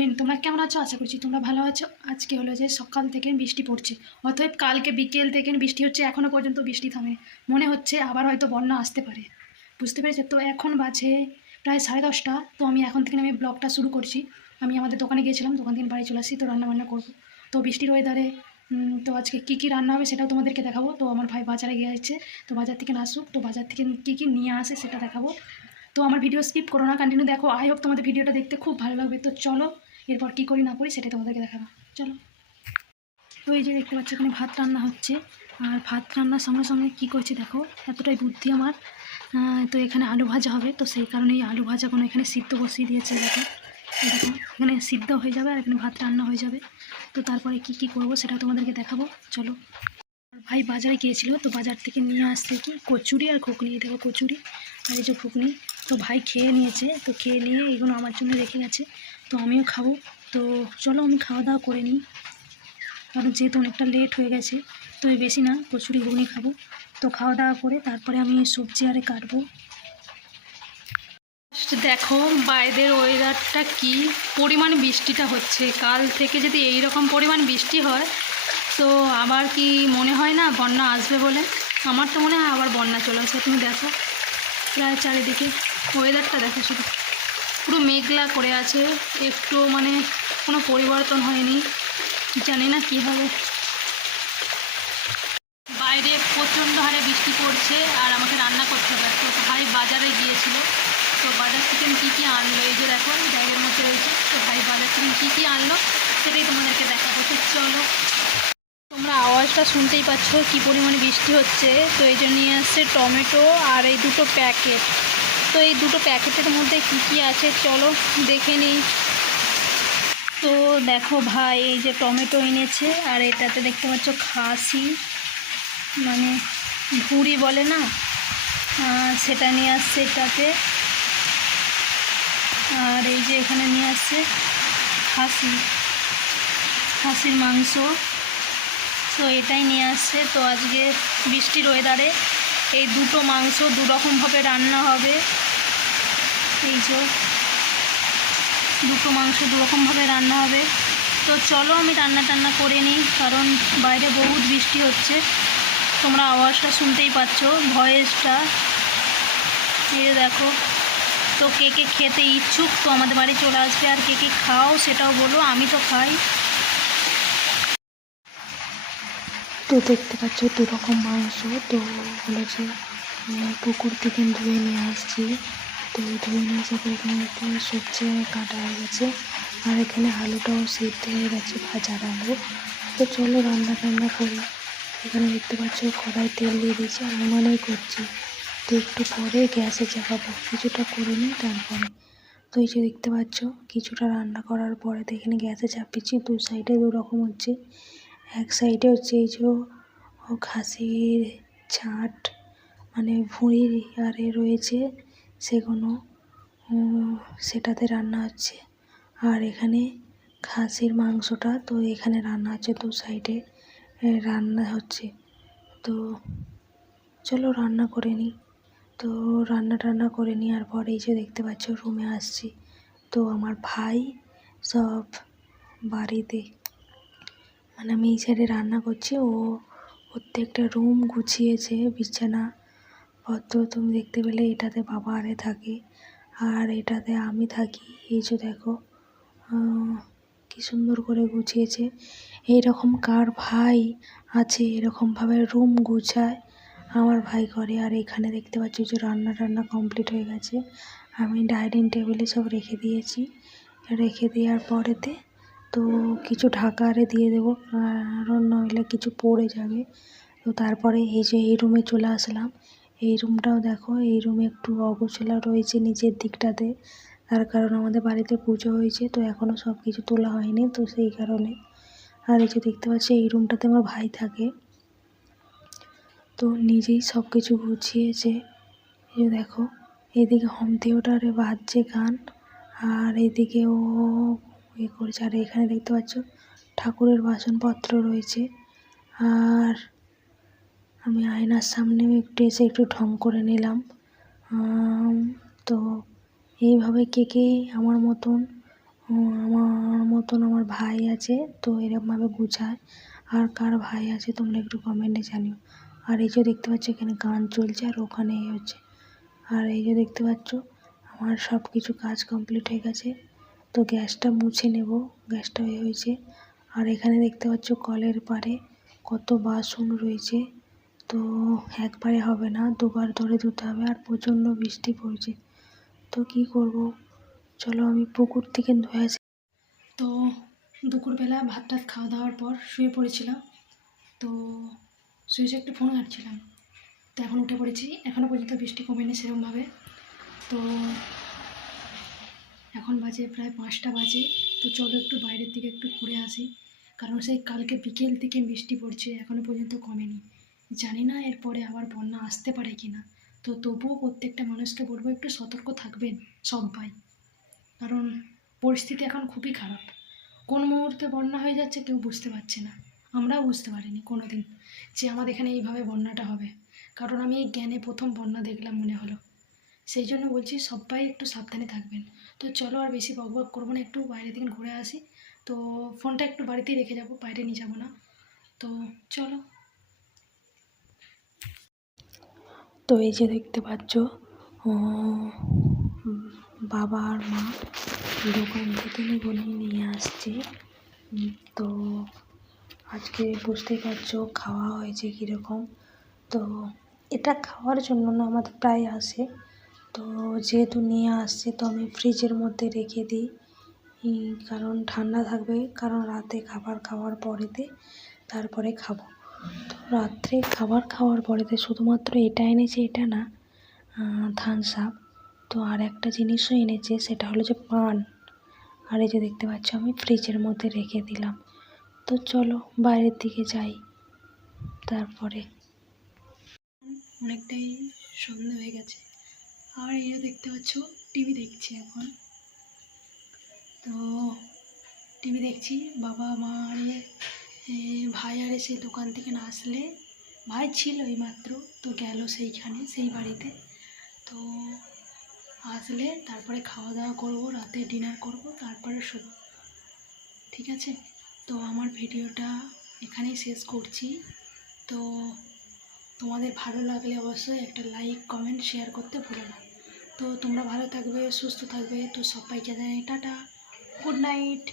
Friend, তোমরা কেমন আছো? আশা করছি তোমরা ভালো আছো। আজকে হলো যে সকাল থেকে বৃষ্টি পড়ছে, অতএব কালকে বিকেল থেকে বৃষ্টি হচ্ছে, এখনও পর্যন্ত বৃষ্টি থামে। মনে হচ্ছে আবার হয়তো বন্যা আসতে পারে, বুঝতে পেরেছো তো? এখন বাজে প্রায় 10:30। তো আমি এখন থেকে আমি ব্লগটা শুরু করছি। আমি আমাদের দোকানে গিয়েছিলাম, দোকান থেকে বাড়ি চলে আসি, তো রান্নাবান্না করবো। তো বৃষ্টির ওয়েদারে তো আজকে কী কী রান্না হবে সেটাও তোমাদেরকে দেখাবো। তো আমার ভাই বাজারে গিয়েছে, তো বাজার থেকে আসুক, তো বাজার থেকে কী কী নিয়ে আসে সেটা দেখাবো। তো আমার ভিডিও স্কিপ করো না, কন্টিনিউ দেখো। আই হোপ তোমাদের ভিডিওটা দেখতে খুব ভালো লাগবে। তো চলো এরপর কী করি না করি সেটাই তোমাদেরকে দেখাবো, চলো। তো এই যে দেখতে পাচ্ছি এখানে ভাত রান্না হচ্ছে, আর ভাত রান্নার সঙ্গে সঙ্গে কী করছি দেখো, এতটাই বুদ্ধি আমার। তো এখানে আলু ভাজা হবে, তো সেই কারণেই আলু ভাজাগুলো এখানে সিদ্ধ বসিয়ে দিয়েছে। দেখো দেখো এখানে সিদ্ধ হয়ে যাবে আর এখানে ভাত রান্না হয়ে যাবে। তো তারপরে কি কি করব সেটা তোমাদেরকে দেখাবো, চলো। ভাই বাজারে গিয়েছিল, তো বাজার থেকে নিয়ে আসতে কি কচুরি আর ঘুগনি। দেখো কচুরি আর এই যে ঘুগনি, তো ভাই খেয়ে নিয়েছে। তো খেয়ে নিয়ে এগুলো আমার জন্য রেখে গেছে, তো আমিও খাবো। তো চলো আমি খাওয়া দাওয়া করে নিই, কারণ যেহেতু অনেকটা লেট হয়ে গেছে। তো বেশি না, কচুরি ঘুগনি খাবো। তো খাওয়া দাওয়া করে তারপরে আমি সবজি আরে কাটবো। দেখো বাইরের ওয়েদারটা কি পরিমাণ বৃষ্টিটা হচ্ছে। কাল থেকে যদি এই রকম পরিমাণ বৃষ্টি হয় তো আবার কি মনে হয় না বন্যা আসবে বলে? আমার তো মনে হয় আবার বন্যা চলে আসবে। তুমি দেখো প্রায় চারিদিকে ওয়েদারটা দেখো, শুধু পুরো মেঘলা করে আছে, একটু মানে কোনো পরিবর্তন হয়নি। জানি না কী হবে। বাইরে প্রচণ্ড হারে বৃষ্টি পড়ছে আর আমাকে রান্না করতে হবে। তো ভাই বাজারে গিয়েছিল, তো বাজার থেকে কী কী আনলো এই যে দেখো ব্যাগের মধ্যে রয়েছে। তো ভাই বাজার থেকে কী কী আনলো সেটাই তোমাদেরকে দেখাবো, তো চলো। তোমরা আওয়াজটা শুনতেই পাচ্ছ কী পরিমাণে বৃষ্টি হচ্ছে। তো এই জন্য নিয়ে আসছে টমেটো আর এই দুটো প্যাকেট। তো এই দুটো প্যাকেটের মধ্যে কী কী আছে চলো দেখে নিই। তো দেখো ভাই এই যে টমেটো এনেছে, আর এটাতে দেখতে পাচ্ছ খাসি মানে ভুঁড়ি বলে না, সেটা নিয়ে আসছে এটাতে। আর এই যে এখানে নিয়ে আসছে খাসির মাংস, তো এটাই নিয়ে আসছে। তো আজকে বৃষ্টির ওয়েদারে এই দুটো মাংস দুরকমভাবে রান্না হবে। এই যে দুটো মাংস দুরকমভাবে রান্না হবে। তো চলো আমি রান্না করে নিই, কারণ বাইরে বহুত বৃষ্টি হচ্ছে। তোমরা আওয়াজটা শুনতেই পাচ্ছ, ভয়েসটা। এই দেখো, তো কে কে খেতে ইচ্ছুক তো আমাদের বাড়ি চলে আসবে, আর কে কে খাও সেটাও বলো, আমি তো খাই। তো দেখতে পাচ্ছ দুরকম মাংস, তো হলো যে পুকুর থেকে ধুয়ে নিয়ে আসছি। তো ধুয়ে নিয়ে আসার পর এখানে একটু সবজি কাটা হয়ে গেছে, আর এখানে আলুটাও সিদ্ধ হয়ে গেছে, ভাজার আলু। তো চলো রান্না করি। এখানে দেখতে পাচ্ছ কড়াই তেল দিয়ে দিয়েছি, আর উনুনেই করছি। তো একটু পরে গ্যাসে চাপাবো, কিছুটা করে নিই তারপরে। তো এই যে দেখতে পাচ্ছ কিছুটা রান্না করার পরে তো এখানে গ্যাসে চাপিয়েছি। দু সাইডে দু রকম হচ্ছে। এক সাইডে হচ্ছে এই যে খাসির ছাট মানে ভুঁড়ির আরে রয়েছে সেগুলো, সেটাতে রান্না হচ্ছে। আর এখানে খাসির মাংসটা, তো এখানে রান্না হচ্ছে, দু সাইডে রান্না হচ্ছে। তো চলো রান্না করে নিই। তো রান্না করে নেওয়ার পর এই যে দেখতে পাচ্ছ রুমে আসছি। তো আমার ভাই সব বাড়িতে মানে আমি এই সাইডে রান্না করছি, ও প্রত্যেকটা রুম গুছিয়েছে, বিছানা পত্র তুমি দেখতে পেলে। এটাতে বাবা আরে থাকে আর এটাতে আমি থাকি। এই যে দেখো কি সুন্দর করে গুছিয়েছে। এইরকম কার ভাই আছে এরকমভাবে রুম গুছায়? আমার ভাই করে। আর এখানে দেখতে পাচ্ছি যে রান্না কমপ্লিট হয়ে গেছে। আমি ডাইনিং টেবিলে সব রেখে দিয়েছি। রেখে দেওয়ার পরেতে তো কিছু ঢাকা আরে দিয়ে দেবো, কারণ নইলে কিছু পড়ে যাবে। তো তারপরে এই যে এই রুমে চলে আসলাম। এই রুমটাও দেখো, এই রুমে একটু অগোছালো রয়েছে নিচের দিকটাতে, তার কারণ আমাদের বাড়িতে পুজো হয়েছে, তো এখনও সব কিছু তোলা হয়নি, তো সেই কারণে। আর এই যে দেখতে পাচ্ছি এই রুমটাতে আমার ভাই থাকে, তো নিজেই সব কিছু গুছিয়েছে। এই দেখো এইদিকে হোম থিয়েটারে বাজছে গান, আর এইদিকে ও করছে। আর এখানে দেখতে পাচ্ছ ঠাকুরের বাসনপত্র রয়েছে। আর আমি আয়নার সামনেও একটু ঢং করে নিলাম। তো এইভাবে কে কে আমার মতন আমার মতন আমার ভাই আছে, তো এরকমভাবে গুছায়। আর কার ভাই আছে তোমরা একটু কমেন্টে জানিও। আর এই যে দেখতে পাচ্ছ এখানে গান চলছে, আর ওখানে এই হচ্ছে। আর এই যে দেখতে পাচ্ছ আমার সব কিছু কাজ কমপ্লিট হয়ে গেছে। তো গ্যাসটা মুছে নেব, গ্যাসটা হয়েছে। আর এখানে দেখতে পাচ্ছ কলের পাড়ে কত বাসন রয়েছে। তো একবারে হবে না, দুবার ধরে ধুতে হবে। আর প্রচণ্ড বৃষ্টি পড়ছে, তো কি করব, চলো আমি পুকুর থেকে ধুয়ে আসি। তো দুপুরবেলা ভাত টাত খাওয়া দাওয়ার পর শুয়ে পড়েছিলাম। তো শুয়ে একটু ফোন ঘাঁটছিলাম। তো এখন উঠে পড়েছি, এখনও পর্যন্ত বৃষ্টি কমেনি সেরকমভাবে। তো এখন বাজে প্রায় 5টা বাজে। তো চলো একটু বাইরের দিকে একটু ঘুরে আসি, কারণ সেই কালকে বিকেল থেকে বৃষ্টি পড়ছে, এখনও পর্যন্ত কমেনি। জানি না এরপরে আবার বন্যা আসতে পারে কি না। তো তবুও প্রত্যেকটা মানুষকে বলবো একটু সতর্ক থাকবেন সবাই, কারণ পরিস্থিতি এখন খুবই খারাপ। কোন মুহূর্তে বন্যা হয়ে যাচ্ছে কেউ বুঝতে পারছে না। আমরাও বুঝতে পারিনি কোনো দিন যে আমাদের এখানে এইভাবে বন্যাটা হবে, কারণ আমি এই জ্ঞানে প্রথম বন্যা দেখলাম মনে হলো। সেই জন্য বলছি সবাই একটু সাবধানে থাকবেন। তো চলো আর বেশি বকবক করবো না, একটু বাইরে থেকে ঘুরে আসি। তো ফোনটা একটু বাড়িতেই রেখে যাবো, বাইরে নিয়ে যাবো না। তো চলো। তো এই যে দেখতে পাচ্ছ বাবা আর মা দোকান থেকে নিয়ে আসছে। তো আজকে বুঝতেই পারছো খাওয়া হয়েছে কীরকম। তো এটা খাওয়ার জন্য না আমাদের প্রায় আসে। তো যেহেতু নিয়ে আসছে তো আমি ফ্রিজের মধ্যে রেখে দিই, কারণ ঠান্ডা থাকবে, কারণ রাতে খাবার খাওয়ার পরেতে তারপরে খাবো। তো রাত্রে খাবার খাওয়ার পরেতে শুধুমাত্র এটা এনেছে এটা না, থামস আপ। তো আর একটা জিনিসও এনেছে, সেটা হলো যে পান। আর এই যে দেখতে পাচ্ছ আমি ফ্রিজের মধ্যে রেখে দিলাম। তো চলো বাইরের দিকে যাই। তারপরে অনেকটাই সন্ধ্যা হয়ে গেছে, আর এই যে দেখতে পাচ্ছ টিভি দেখছি এখন। তো টিভি দেখছি, বাবা মা আর ভাই আর সেই দোকান থেকে না আসলে, ভাই ছিল এইমাত্র তো গেল সেইখানে সেই বাড়িতে। তো আসলে তারপরে খাওয়া দাওয়া করবো, রাতে ডিনার করব, তারপরে শোবো। ঠিক আছে, তো আমার ভিডিওটা এখানেই শেষ করছি। তো তোমাদের ভালো লাগলে অবশ্যই একটা লাইক কমেন্ট শেয়ার করতে ভুলো না। তো তোমরা ভালো থাকবে, সুস্থ থাকবে। তো সবাইকে জানাই টাটা, গুড নাইট।